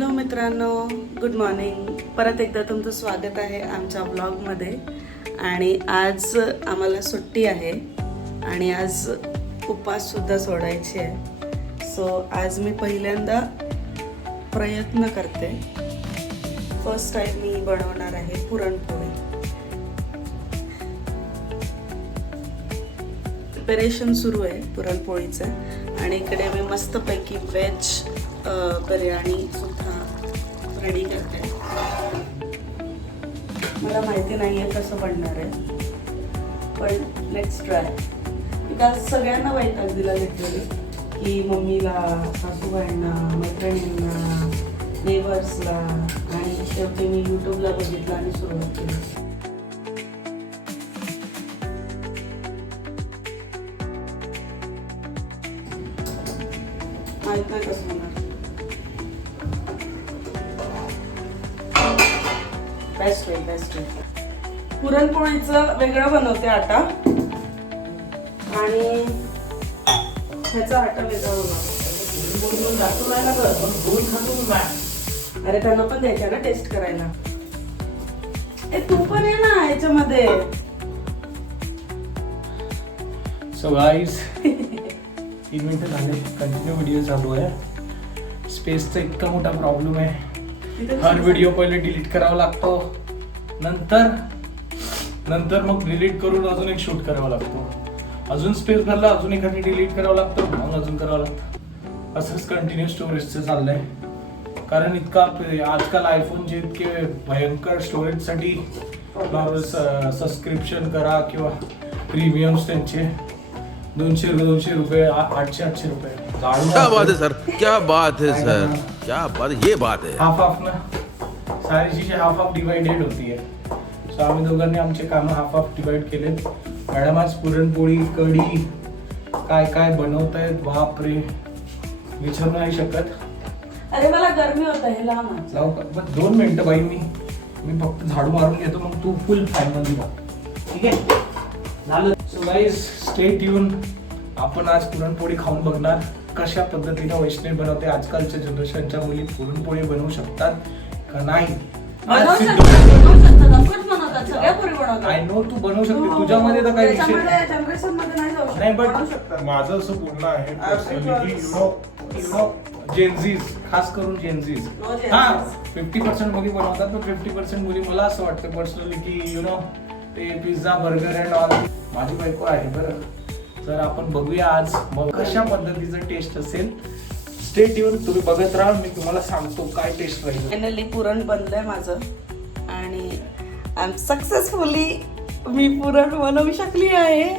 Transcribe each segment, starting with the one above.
Hello मित्रांनो, good morning. परत एकदा तुमचं स्वागत आहे आमच्या ब्लॉगमध्ये. आणि आज आम्हाला सुट्टी आहे आणि आज उपवाससुद्धा सोडायची आहे. सो आज मी पहिल्यांदा प्रयत्न करते. फर्स्ट टाइम मी बनवणार आहे पुरणपोळी. प्रिपरेशन सुरू आहे पुरणपोळीचं आणि इकडे मी मस्तपैकी व्हेज बिर्याणी सुद्धा रेडी करते. मला माहिती नाही आहे कसं बनणार आहे, पण लेट्स ट्राय. बिकॉज सगळ्यांना वैताग दिला लिटरली की मम्मीला, सासूबाईंना, मैत्रिणींना, नेबर्सला, आणि शेवटी मी यूट्यूबला बघितलं आणि सुरुवात केली. माहित नाही कसं होणार. Best way. पुरणपोळीचं वेगळं बनवते आटा आणि ह्याचा आटा वेगळा बनवते. अरे त्यांना पण द्यायच्या ना टेस्ट करायला. तू पण आहे ना ह्याच्यामध्ये. सो गाइस 3 मिनिटं झाले, कंटिन्यू व्हिडिओ चालू आहे. स्पेसचा इतका मोठा प्रॉब्लेम आहे. हर व्हिडिओ पहिले डिलीट करावा लागतो, नंतर मग डिलीट करून अजून एक शूट करावा लागतो. अजून स्पेस भरला, अजून एखादी डिलीट करावं लागतं, मग अजून करावं लागतं. असंच कंटिन्यू स्टोरेजचं चाललंय. कारण इतका आजकाल आयफोनचे इतके भयंकर स्टोरेजसाठी सबस्क्रिप्शन करा किंवा प्रीमियम्स त्यांचे 200 रुपये, 800 रुपये. क्या बात है सर, क्या बात है सर, क्या बात, ये बात है. हाफ ना सारी चीजें हाफ डिवाइडेड होती है. सो आम्ही दोघांनी आमचे कामं हाफ डिवाइड केलेत. मॅडम आज पुरणपोळी, कढी काय काय बनवतायत, बापरे, विचारू नाही शकत. अरे मला गरमी होत आहे. लावू का? बस 2 मिनिटं बाई, मी फक्त झाडू मारून घेतो, मग तू फुल फॅन मध्ये बघ, ठीक आहे? झालं. So guys stay tune. आपण आज पुरणपोळी खाऊन बघणार कशा पद्धतीने वैष्णवी बनवते. आजकालच्या जनरेशनच्या मुली पुरणपोळी बनवू शकतात का नाही? आय नो तू बनवू शकते, तुझ्यामध्ये तर काही विषय नाही. बट माझं असं बोलणं आहे पर्सनली की यु नो जेनझीज, खास करून जेनझीज, हा 50% मुली बनवतात, पण 50% मुली, मला असं वाटतं पर्सनली की यु नो ते पिझ्झा, बर्गर अँड ऑल. माझी बायको आहे बरं. तर आपण बघूया आज मग कशा पद्धतीचं टेस्ट असेल. स्टे ट्यून, तुम्ही बघत राहा, मी तुम्हाला सांगतो काय टेस्ट राहील. फायनली पुरण बनलंय माझं आणि आय एम सक्सेसफुली मी पुरण बनवू शकली आहे.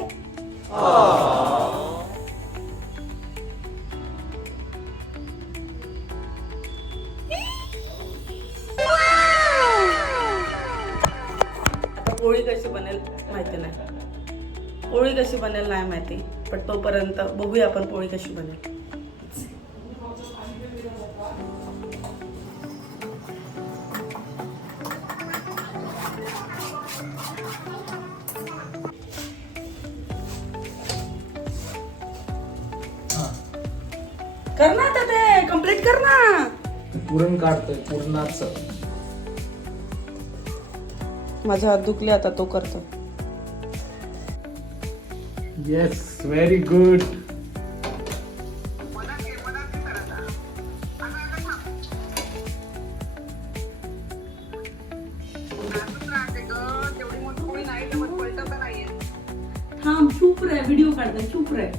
आता पोळी कशी बनेल माहिती नाही. पोळी कशी बनेल नाही माहिती, पण तोपर्यंत बघूया आपण पोळी कशी बनेल. कर ना आता, ते कम्प्लीट कर ना. पुरण काढतोय पुरणाचं. माझे हात दुखले आता, तो करतो. Yes, very good. थांब, चूप रे, व्हिडिओ काढते, चूप रे.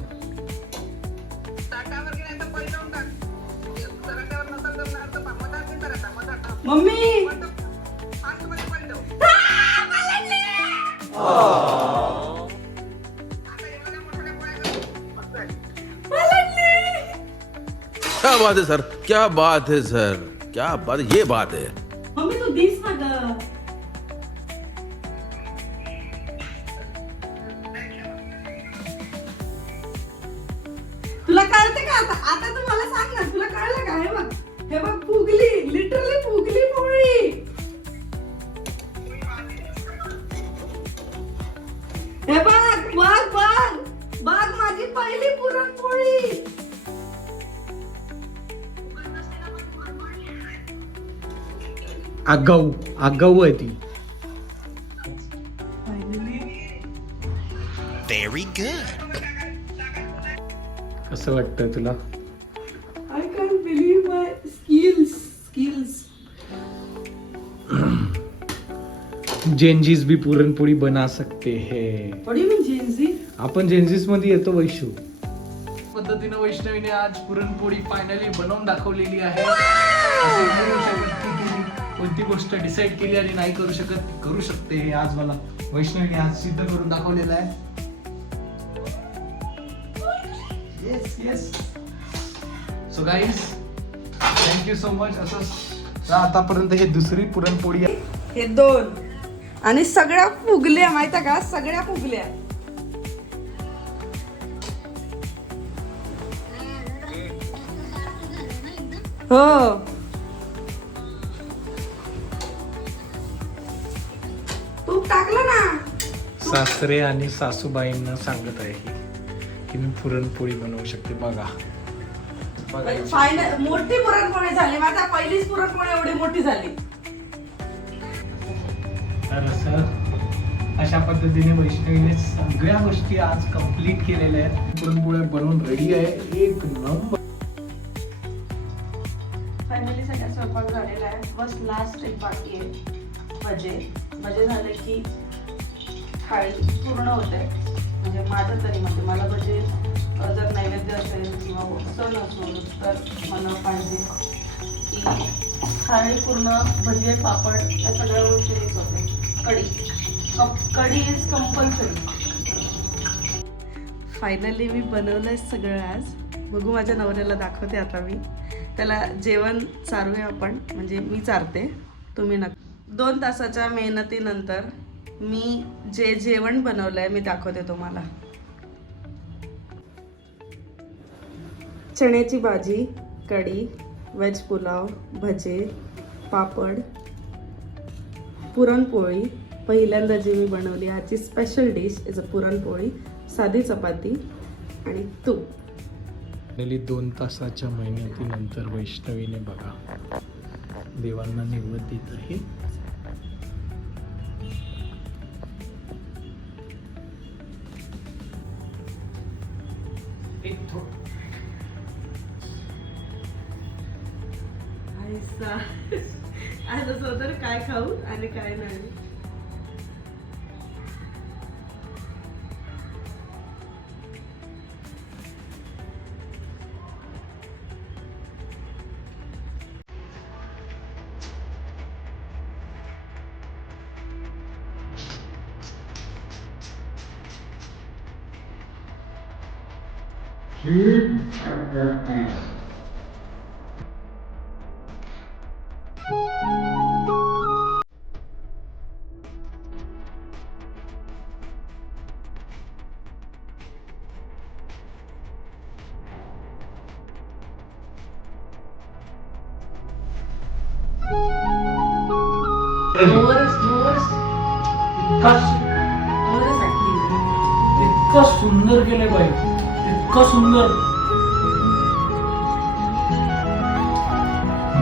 मम्मी क्या बात है सर, क्या बात है सर, क्या बात, ये बात है. मम्मी तू दिस ना ग. तुला कळते का आता? आता तू मला सांग ना, तुला कळलं का? हे बघ, हे बघ, फुगली, लिटरली फुगली पोळी. हे बघ, बघ माझी पहिली पुरणपोळी. आगाऊ आहे ती. Very good. कसं वाटतंय तुला? I can't believe my skills. Gen Zs भी पुरणपोळी बना सकते है. What do you mean Gen Z? आपण जेनजीस मध्ये येतो वैशू. पद्धतीने वैष्णवीने आज पुरणपोळी फायनली बनवून दाखवलेली आहे. असं नाही होऊ शकत की तिने कोणती गोष्ट डिसाईड केली आणि नाही करू शकत, करू शकते. हे आज मला वैष्णवीने आज सिद्ध करून दाखवलेलं आहे. Yes. So guys, thank you so much. असं आतापर्यंत हे दुसरी पुरणपोळी आहे. हे 2 आणि सगळ्या फुगल्या माहिती का, सगळ्या फुगल्या. हो तूप टाकलं ना. सासरे आणि सासूबाईंना सांगत आहे की मी पुरणपोळी बनवू शकते. बघा फायनल मोठी पुरणपोळी झाली. माझा पहिलीच पुरणपोळी एवढी मोठी झाली. तर असं अशा पद्धतीने वैष्णवीने सगळ्या गोष्टी आज कंप्लीट केलेल्या आहेत. पुरणपोळ्या बनवून रेडी आहे. एक नंबर. फायनली सगळ्या स्वयंपाक झालेला आहे. बस लास्ट एक बाकी आहे. भजे झाले की थाळी पूर्ण होते. म्हणजे माझं तरी म्हणजे मला भजे जर नैवेद्य असेल किंवा सण असेल तर मला पाहिजे की थाळी पूर्ण भजी पापड या सगळ्या गोष्टीच होते. कढी इज कंपल्सरी. फायनली मी बनवलंय सगळं आज. बघू माझ्या नवऱ्याला दाखवते आता मी. त्याला जेवण चारूया आपण, म्हणजे मी चारते, तुम्ही नका. 2 तासाच्या मेहनतीनंतर मी जे जेवण बनवलंय मी दाखवते तुम्हाला. चण्याची भाजी, कढी, व्हेज पुलाव, भजे, पापड, पुरणपोळी. पहिल्यांदा जी मी बनवली आजची special dish is a puran poli, साधी चपाती आणि तूप. 2 तासाच्या मेहनतीनंतर वैष्णवीने बघा देवांना निवद देत आहे. आज असं तर काय खाऊ आणि काय नाही. इतकं सुंदर केलंय बाई, इतकं सुंदर.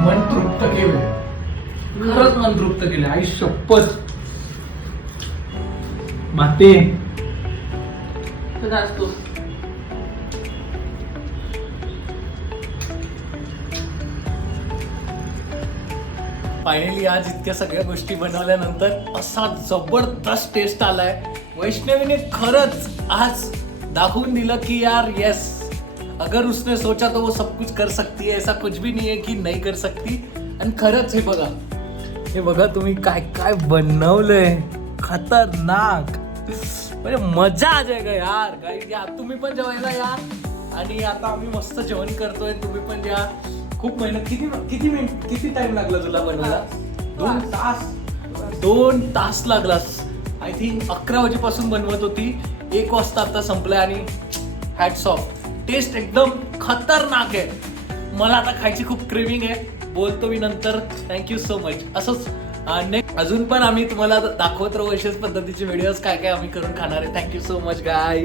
मन तृप्त केलंय, खरंच मन तृप्त केलंय. आई शपथ. माते असतो. फायनली आज इतक्या सगळ्या गोष्टी बनवल्यानंतर असा जबरदस्त टेस्ट आलाय. वैष्णवीने खरंच आज दाखवून दिलं की यार यस, अगर उसने सोचा तो वो सब कुछ कर सकती है, ऐसा कुछ भी नहीं है की नाही कर सकती. आणि खरंच हे बघा तुम्ही काय काय बनवलंय, खतरनाक. म्हणजे मजा आ जाएगा यार. या तुम्ही पण जेवायला या. आणि आता आम्ही मस्त जेवण करतोय, तुम्ही पण या. खूप मेहनत. किती टाइम लागला तुला बनवायला? 2 तास लागला. आय थिंक 11 वाजेपासून बनवत होती, 1 वाजता आता संपलाय. आणि हॅट्स ऑफ. टेस्ट एकदम खतरनाक आहे. मला आता खायची खूप क्रेविंग आहे. बोलतो मी नंतर. Thank you so much. असंच नेक्स्ट अजून पण आम्ही तुम्हाला दाखवत राहू अशाच पद्धतीचे व्हिडिओज काय काय आम्ही करून खाणार आहे. Thank you so much guy.